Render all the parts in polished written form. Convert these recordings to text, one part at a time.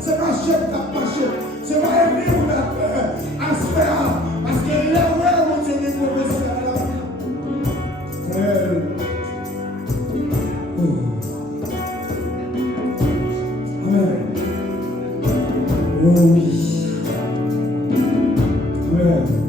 c'est marcher qui a marché. C'est pas aimer ou la peur. Aspect, parce que là où est mon Dieu est professionnel. Frère. Amen. Oh oui. Amen.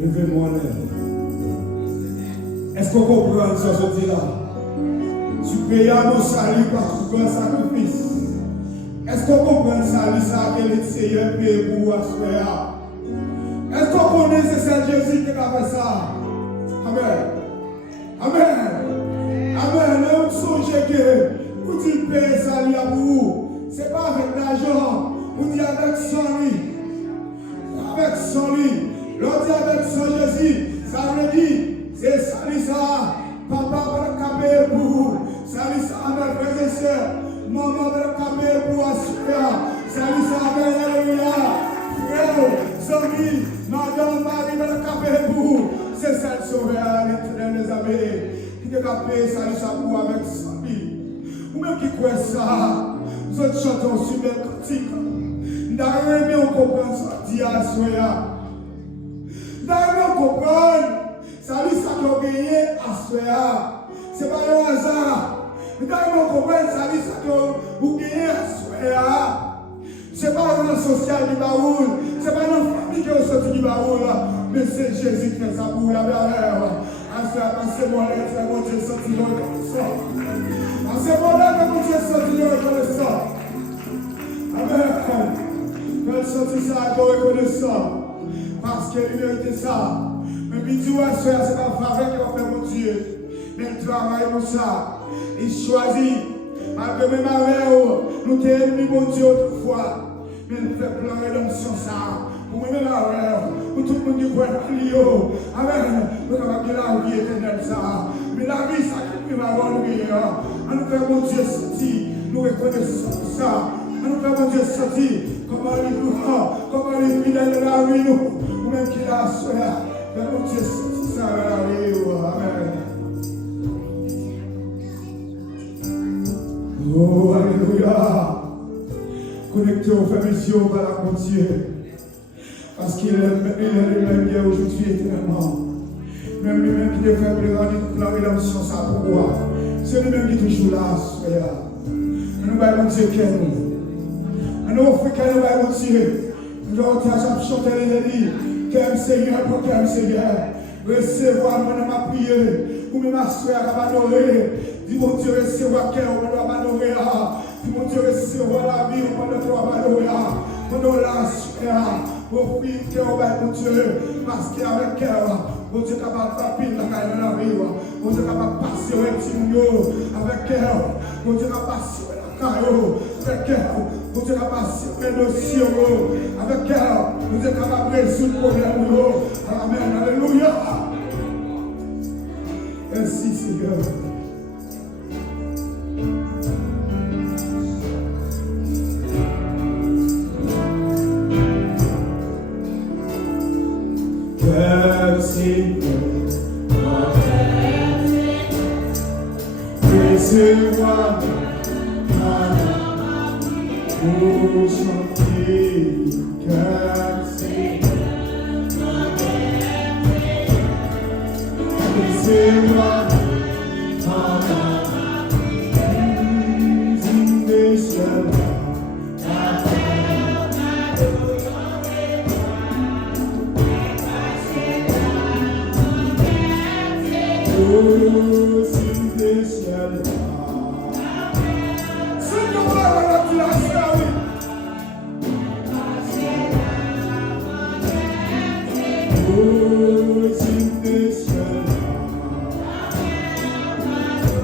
Levez-moi là. Est-ce qu'on comprend ça, je dis là? Tu payes à nos salut par tout grand sacrifice. Est-ce qu'on comprend ça, ça que le Seigneur paye pour vous à est-ce qu'on connaît c'est Saint Jésus qui a fait ça? Amen. Amen. Amen. Nous songez que vous dites payer ça pour vous. Ce n'est pas avec l'argent. Vous dites avec son lui. Avec son lui. L'on dit avec son Jésus. Ça veut dire, c'est ça, ça. Papa va le payer pour vous. Ça, mes frères et sœurs. Maman va le payer pour vous. Ça, amen. Alléluia. Frère, Zami, Madame Marie va le payer pour vous. C'est ça le sauveur, l'éternel des amis. Qui te payer ça, pour avec Zami. Ou-même qui croit ça. Nous autres chantons sur mes cantiques. Nous avons comprendre ça, dit à Soya. Nous avons comprendre ça, ça qui a gagné à Soya. Ce n'est pas un hasard. Nous avons comprendre ça, ça qui a gagné à Soya. Ce n'est pas un social du baoul. Ce n'est pas une famille qui est sortie du baoul. Mais c'est Jésus qui fait ça pour la valeur. À ce moment-là, c'est mon Dieu sorti de reconnaissant. À ce moment-là, que mon Dieu sorti de reconnaissant. Amen. Quand il sortit ça, de reconnaissant. Parce qu'il méritait ça. Mais puis tu vois, c'est pas faveur qui va faire mon Dieu. Mais il travaille pour ça. Il choisit. Malgré mes malheurs, nous t'aimons ennemis, mon Dieu, autrefois. Mais nous faisons plein de rédemption ça. Pour mes malheurs, pour tout le monde qui croit dans l'Io. Amen. Nous avons la vie éternelle ça. Mais la vie, ça qui peut avoir le meilleur. Nous faisons mon Dieu sorti. Nous reconnaissons ça. Nous faisons mon Dieu sorti. Comment il nous rend, comment il est fidèle de la vie, nous. Ou même qu'il a cela. Faisons mon Dieu sorti ça dans la vie. Amen. Oh, alléluia. Connecté aux familles par la frontière. Parce qu'il est le même Dieu aujourd'hui éternellement. Même lui-même qui te fait la rédemption, ça pourquoi. C'est lui-même qui est toujours là, soyez. Nous allons dire qu'elle nous. Nous offrons qu'elle nous va Dieu. Nous allons chanter les livres. Qu'elle Seigneur pour qu'elle Seigneur. Recevoir mon âme à prier. Ou même ma soeur à m'adorer. Dis mon Dieu, recevoir qu'elle, on doit m'adorer. Dis mon Dieu, recevoir la vie, on doit m'adorer. On doit la soeur. Pour prier qu'elle va mon Dieu. Parce qu'avec elle, mon Dieu est capable de frapper la caille de la vie. Mon Dieu est capable de passer au Timio. Avec elle, mon Dieu est capable de passer la caille. Avec elle, mon Dieu est capable de passer les dossiers. Avec elle, mon Dieu est capable de résoudre le problème. Amen. Alléluia. Merci Seigneur. Recevoir pour chanter car c'est recevoir des ciels.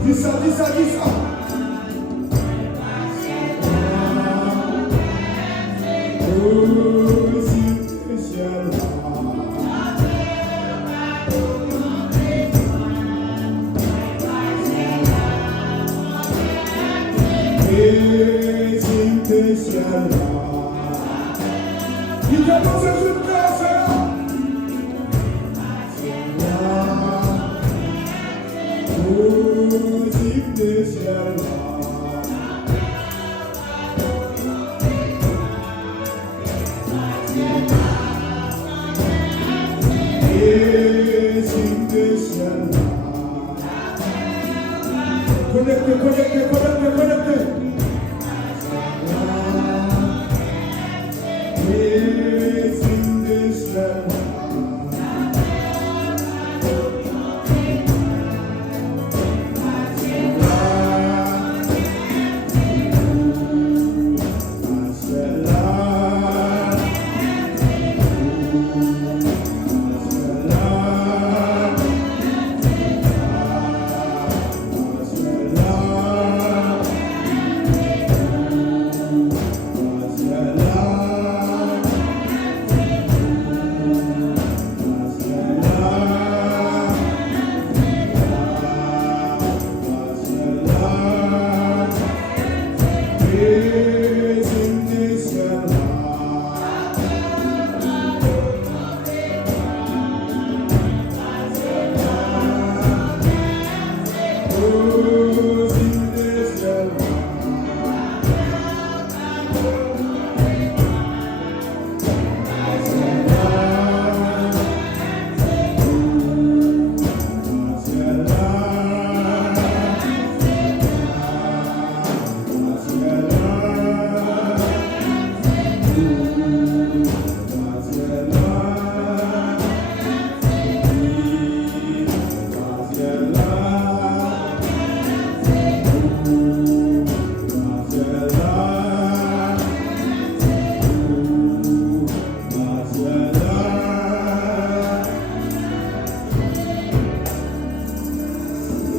Dis ça. Connectez.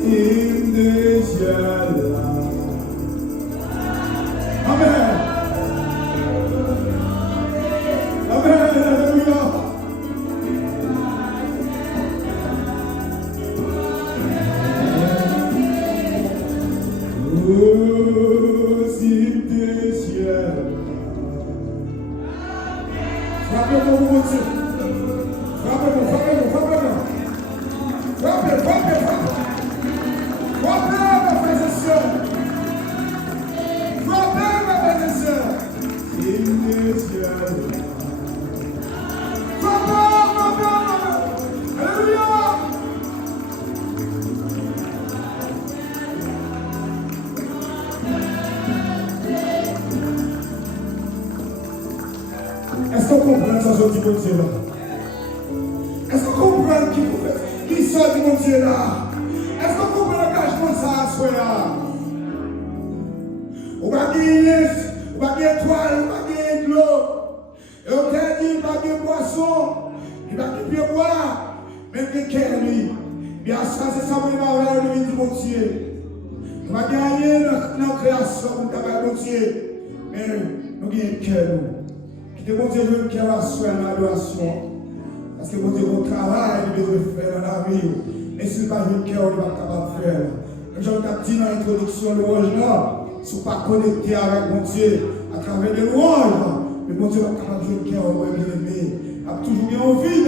hymne de ciel. Amen. Amen. Alléluia. Aux hymnes de ciel. Frappez-moi, mon Dieu. Frappez-moi, frappez-moi, frappez-moi. Frappez, frappez, frappez. Frappez, mes frères et sœurs. Frappez, mes frères et sœurs. Hymne de ciel. Frappez, frappez, frappez. Alléluia. Est-ce qu'on comprend ça, ce petit Dieu là? Est-ce qu'on comprend qui sort du bon Dieu là? Est-ce qu'on comprend l'engagement de ça à soi là? On va gagner, on va gagner étoile, on va gagner de l'eau. Et on t'a dit, on va gagner poisson, il va gagner boire, même quelqu'un lui. Bien ça, c'est ça qu'on va avoir au niveau du bon Dieu. On va gagner dans la création, on va gagner bon Dieu. Mais nous gagnons cœur nous. Que bon Dieu veut qu'il y ait dans l'adoration. Parce que bon Dieu, mon travail, il veut faire dans la vie. Mais si vous n'avez pas de cœur, il va capable de faire. Je vous ai dit dans l'introduction de louange là, si vous n'êtes pas connecté avec mon Dieu à travers les louanges, mais mon Dieu va capable de jouer le cœur, bien aimé. Il a toujours bien envie.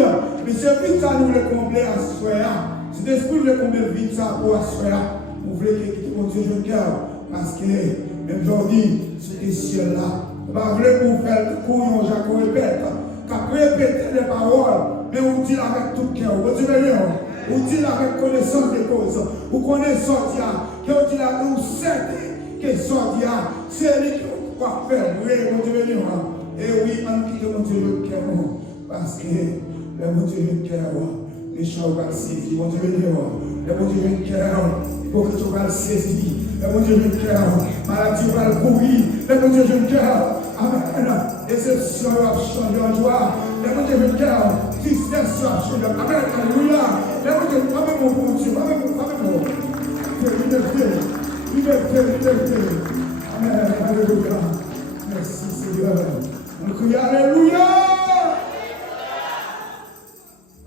Mais c'est vite ça nous le combler à ce soir. C'est l'esprit le combler vite ça pour à ce soir. Vous voulez que mon Dieu joue le cœur. Parce que même aujourd'hui, sur les cieux là, on va vouloir pour faire le coup, on va répéter. Qu'après répéter les paroles, mais on dit avec tout le cœur. Vous dites on dit avec connaissance des causes. Vous connaissez sortir, qu'on dit là, nous sait que sortir, c'est lui qui va faire. Oui, mon Dieu béni. Et oui, on quitte mon Dieu le cœur. Parce que mon Dieu le cœur, les choses vont saisir. Mon Dieu béni. Mon Dieu le cœur, il faut que tu vas le saisir. Mon Dieu le cœur, maladie va le courir. Mon Dieu le cœur. Amen. Déception va changer en joie. Mon Dieu le cœur. Tristesse va changer. Amen. Alléluia. Mon Dieu, mon bon Dieu. Liberté. Amen. Alléluia. Merci Seigneur. On crie Alléluia.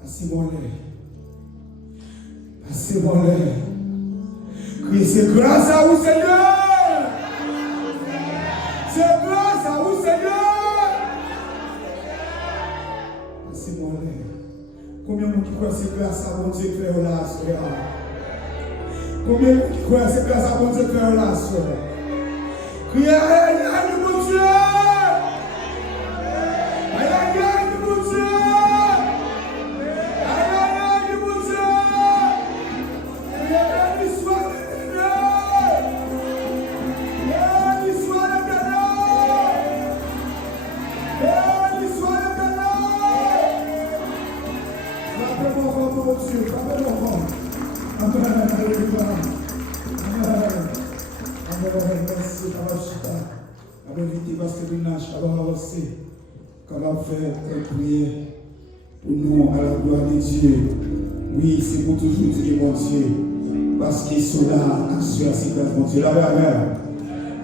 Passez-moi l'air. Passez-moi l'air. Criez, c'est grâce à vous Seigneur. C'est grâce à vous, Seigneur. C'est mon l'air. Combien de gens qui croient que c'est grâce à mon Dieu que fait là, Seigneur? Combien de gens qui croient que c'est grâce à mon Dieu que fait là, Seigneur? Criez, aïe, mon Dieu! Aïe, mon Dieu! Aïe, mon Dieu! Aïe, soit merci, parce que nous n'avons avancé. Quand on fait une prière pour nous à la gloire de Dieu. Oui, c'est pour toujours dire mon Dieu. Parce qu'ils sont là, assurés, c'est grâce mon Dieu.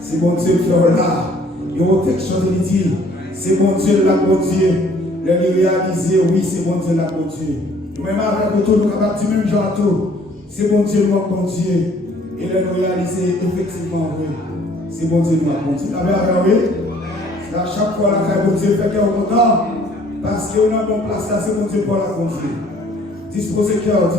C'est mon Dieu qui est là. Il y a quelque chose à dire. C'est mon Dieu là, mon Dieu. Le réaliser, oui, c'est mon Dieu là, mon Dieu. Même avec tout, nous avons dit même genre tout. C'est mon Dieu, mon Dieu. Et le réaliser, effectivement, oui. C'est mon Dieu, mon Dieu. Oui. À chaque fois, la mon Dieu fait qu'on est content. Parce qu'on a une bonne place là, c'est mon Dieu pour la conduire. Disposez cœur.